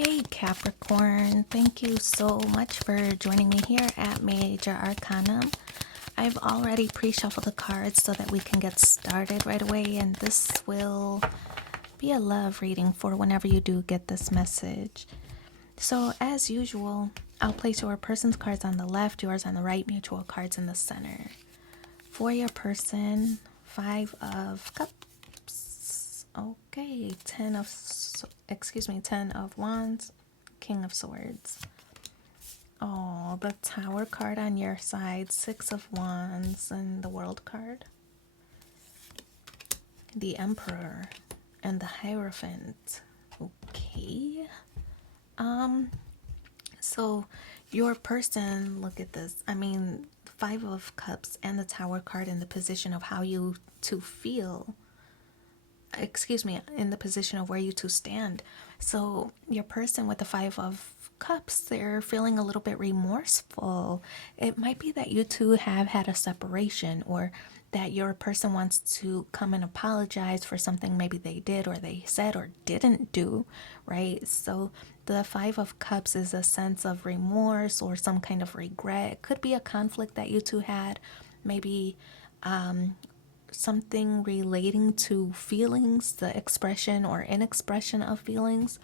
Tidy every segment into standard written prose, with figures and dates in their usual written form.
Hey Capricorn, thank you so much for joining me here at Major Arcanum. I've already pre-shuffled the cards so that we can get started right away, and this will be a love reading for whenever you do get this message. So as usual, I'll place your person's cards on the left, yours on the right, mutual cards in the center. For your person, 5 of Cups. Okay, 10 of Wands, King of Swords. Oh, the Tower card on your side, 6 of Wands, and the World card. The Emperor and the Hierophant. Okay. So your person, look at this. I mean, 5 of Cups and the Tower card in the position of how you two feel. In the position of where you two stand. So your person with the 5 of Cups, they're feeling a little bit remorseful. It might be that you two have had a separation, or that your person wants to come and apologize for something maybe they did or they said or didn't do, right? So the 5 of Cups is a sense of remorse or some kind of regret. It could be a conflict that you two had, maybe something relating to feelings, the expression or inexpression of feelings.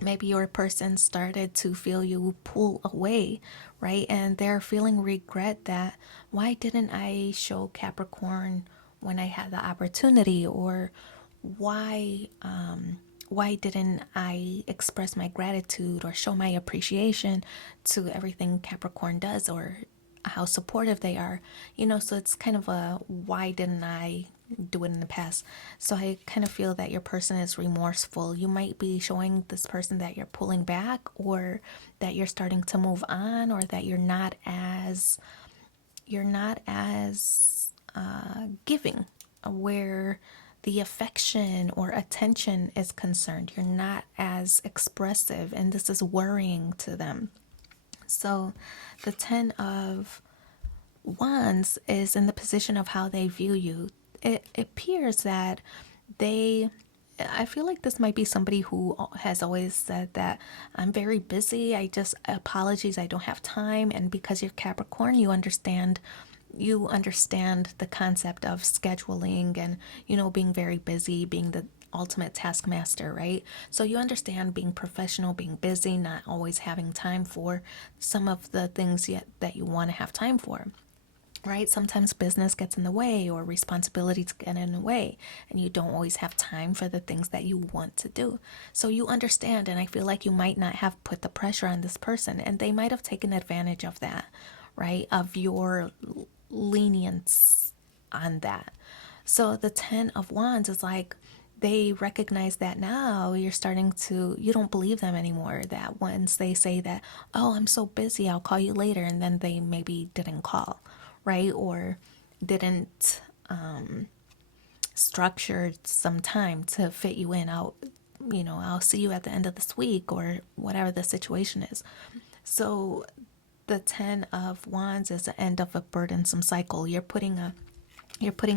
Maybe your person started to feel you pull away, right? And they're feeling regret that, why didn't I show Capricorn when I had the opportunity? Or why didn't I express my gratitude or show my appreciation to everything Capricorn does, or how supportive they are, so it's kind of a why didn't I do it in the past. So I kind of feel that your person is remorseful. You might be showing this person that you're pulling back, or that you're starting to move on, or that you're not as giving where the affection or attention is concerned. You're not as expressive, and this is worrying to them. So the 10 of Wands is in the position of how they view you. It appears that I feel like this might be somebody who has always said that I'm very busy. Apologies, I don't have time. And because you're Capricorn, you understand the concept of scheduling and, being very busy, being the ultimate taskmaster, right? So you understand being professional, being busy, not always having time for some of the things yet that you want to have time for, right? Sometimes business gets in the way, or responsibilities get in the way, and you don't always have time for the things that you want to do. So you understand, and I feel like you might not have put the pressure on this person, and they might have taken advantage of that, right? Of your lenience on that. So the 10 of Wands is like, they recognize that now you don't believe them anymore. That once they say that, oh, I'm so busy, I'll call you later, and then they maybe didn't call, right? Or didn't structure some time to fit you in. I'll see you at the end of this week, or whatever the situation is. So the 10 of Wands is the end of a burdensome cycle. You're putting a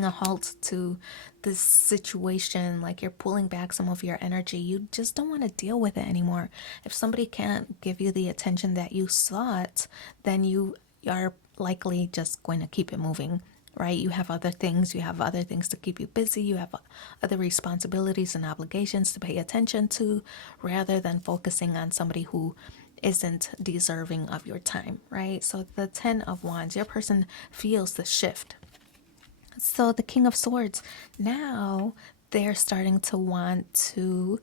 halt to this situation, like you're pulling back some of your energy. You just don't want to deal with it anymore. If somebody can't give you the attention that you sought, then you are likely just going to keep it moving, right? You have other things to keep you busy. You have other responsibilities and obligations to pay attention to, rather than focusing on somebody who isn't deserving of your time, right? So the 10 of Wands, your person feels the shift. So the King of Swords, now they're starting to want to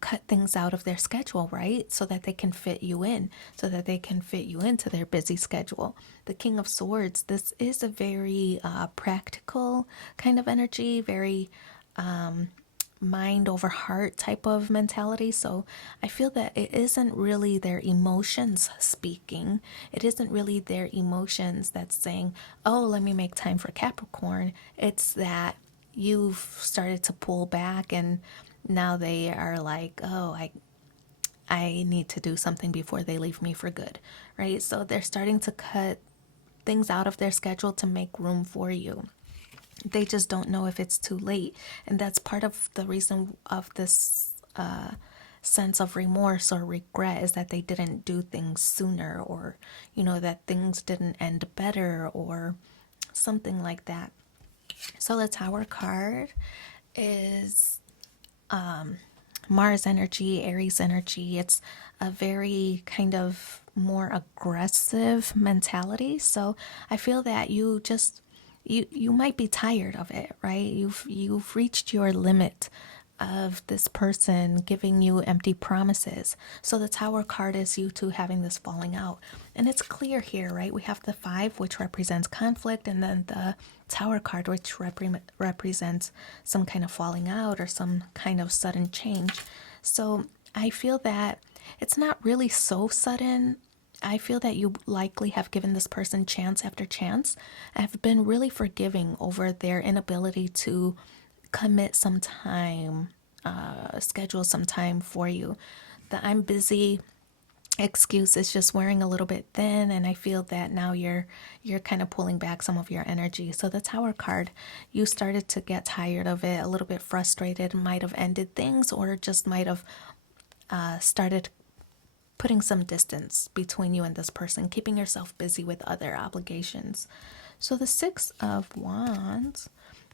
cut things out of their schedule, right? So that they can fit you into their busy schedule. The King of Swords, this is a very practical kind of energy, very mind over heart type of mentality. So I feel that it isn't really their emotions speaking. It isn't really their emotions that's saying, oh, let me make time for Capricorn. It's that you've started to pull back, and now they are like, oh, I need to do something before they leave me for good, right? So they're starting to cut things out of their schedule to make room for you. They just don't know if it's too late. And that's part of the reason of this sense of remorse or regret is that they didn't do things sooner, or, that things didn't end better, or something like that. So the Tower card is Mars energy, Aries energy. It's a very kind of more aggressive mentality. So I feel that you might be tired of it, right? You've reached your limit of this person giving you empty promises. So the Tower card is you two having this falling out. And it's clear here, right? We have the 5, which represents conflict, and then the Tower card, which represents some kind of falling out or some kind of sudden change. So I feel that it's not really so sudden. I feel that you likely have given this person chance after chance. I've been really forgiving over their inability to commit some time, schedule some time for you. The I'm busy excuse is just wearing a little bit thin, and I feel that now you're kind of pulling back some of your energy. So the Tower card, you started to get tired of it, a little bit frustrated, might have ended things, or just might have started putting some distance between you and this person, keeping yourself busy with other obligations. So the 6 of Wands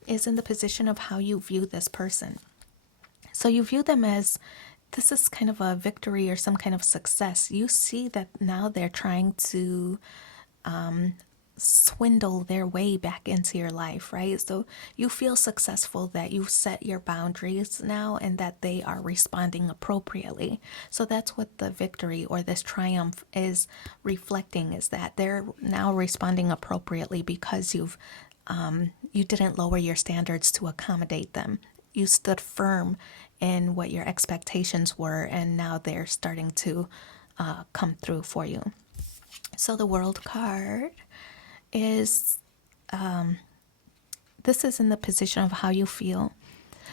is in the position of how you view this person. So you view them as this is kind of a victory or some kind of success. You see that now they're trying to swindle their way back into your life, right? So you feel successful that you've set your boundaries now and that they are responding appropriately. So that's what the victory or this triumph is reflecting, is that they're now responding appropriately because you didn't lower your standards to accommodate them. You stood firm in what your expectations were, and now they're starting to come through for you. So the World card is this is in the position of how you feel.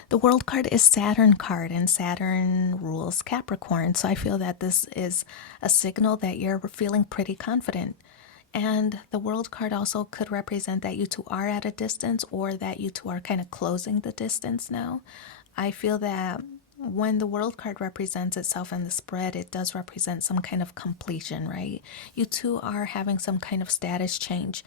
The World card is Saturn card, and Saturn rules Capricorn. So I feel that this is a signal that you're feeling pretty confident. And the World card also could represent that you two are at a distance, or that you two are kind of closing the distance now. I feel that when the World card represents itself in the spread, it does represent some kind of completion, right? You two are having some kind of status change.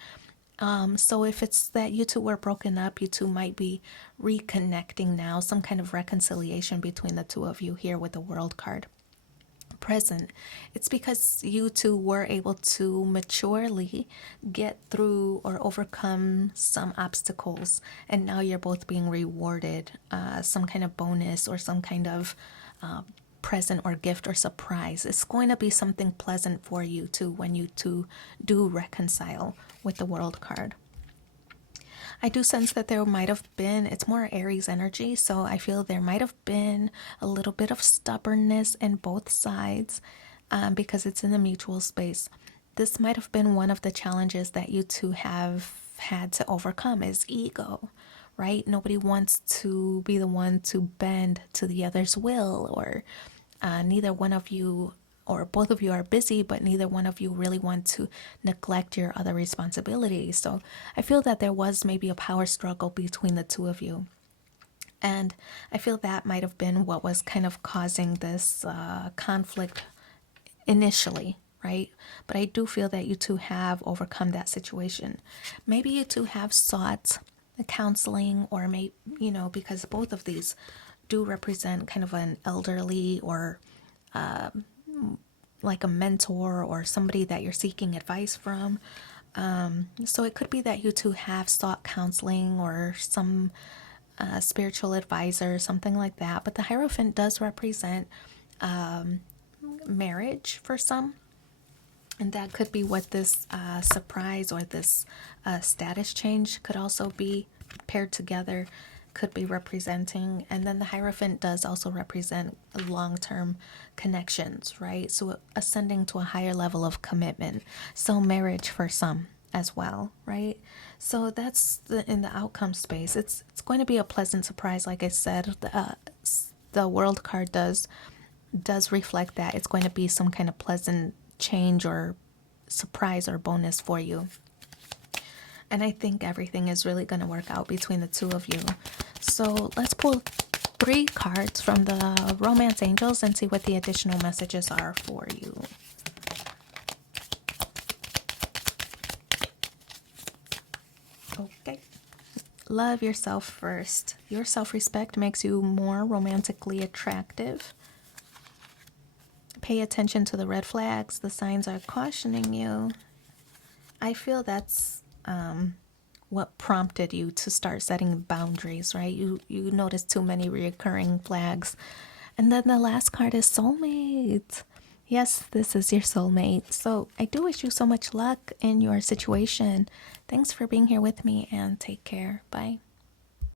So if it's that you two were broken up, you two might be reconnecting now, some kind of reconciliation between the two of you here with the World card present. It's because you two were able to maturely get through or overcome some obstacles, and now you're both being rewarded some kind of bonus or some kind of present or gift or surprise. It's going to be something pleasant for you too when you two do reconcile with the World card. I do sense that there might have been, it's more Aries energy, so I feel there might have been a little bit of stubbornness in both sides because it's in the mutual space. This might have been one of the challenges that you two have had to overcome, is ego, right? Nobody wants to be the one to bend to the other's will, or neither one of you or both of you are busy, but neither one of you really want to neglect your other responsibilities. So I feel that there was maybe a power struggle between the two of you. And I feel that might have been what was kind of causing this conflict initially, right? But I do feel that you two have overcome that situation. Maybe you two have sought counseling, or maybe, because both of these do represent kind of an elderly or like a mentor or somebody that you're seeking advice from. So it could be that you two have sought counseling or some spiritual advisor, something like that. But the Hierophant does represent marriage for some. And that could be what this surprise or this status change could also be paired together, could be representing. And then the Hierophant does also represent long-term connections, right? So ascending to a higher level of commitment. So marriage for some as well, right? So that's in the outcome space. It's going to be a pleasant surprise. Like I said, the World card does reflect that. It's going to be some kind of pleasant change or surprise or bonus for you. And I think everything is really going to work out between the two of you. So let's pull 3 cards from the Romance Angels and see what the additional messages are for you. Okay. Love yourself first. Your self-respect makes you more romantically attractive. Pay attention to the red flags. The signs are cautioning you. I feel that's what prompted you to start setting boundaries, right? You notice too many reoccurring flags. And then the last card is soulmate. Yes, this is your soulmate. So I do wish you so much luck in your situation. Thanks for being here with me and take care. Bye.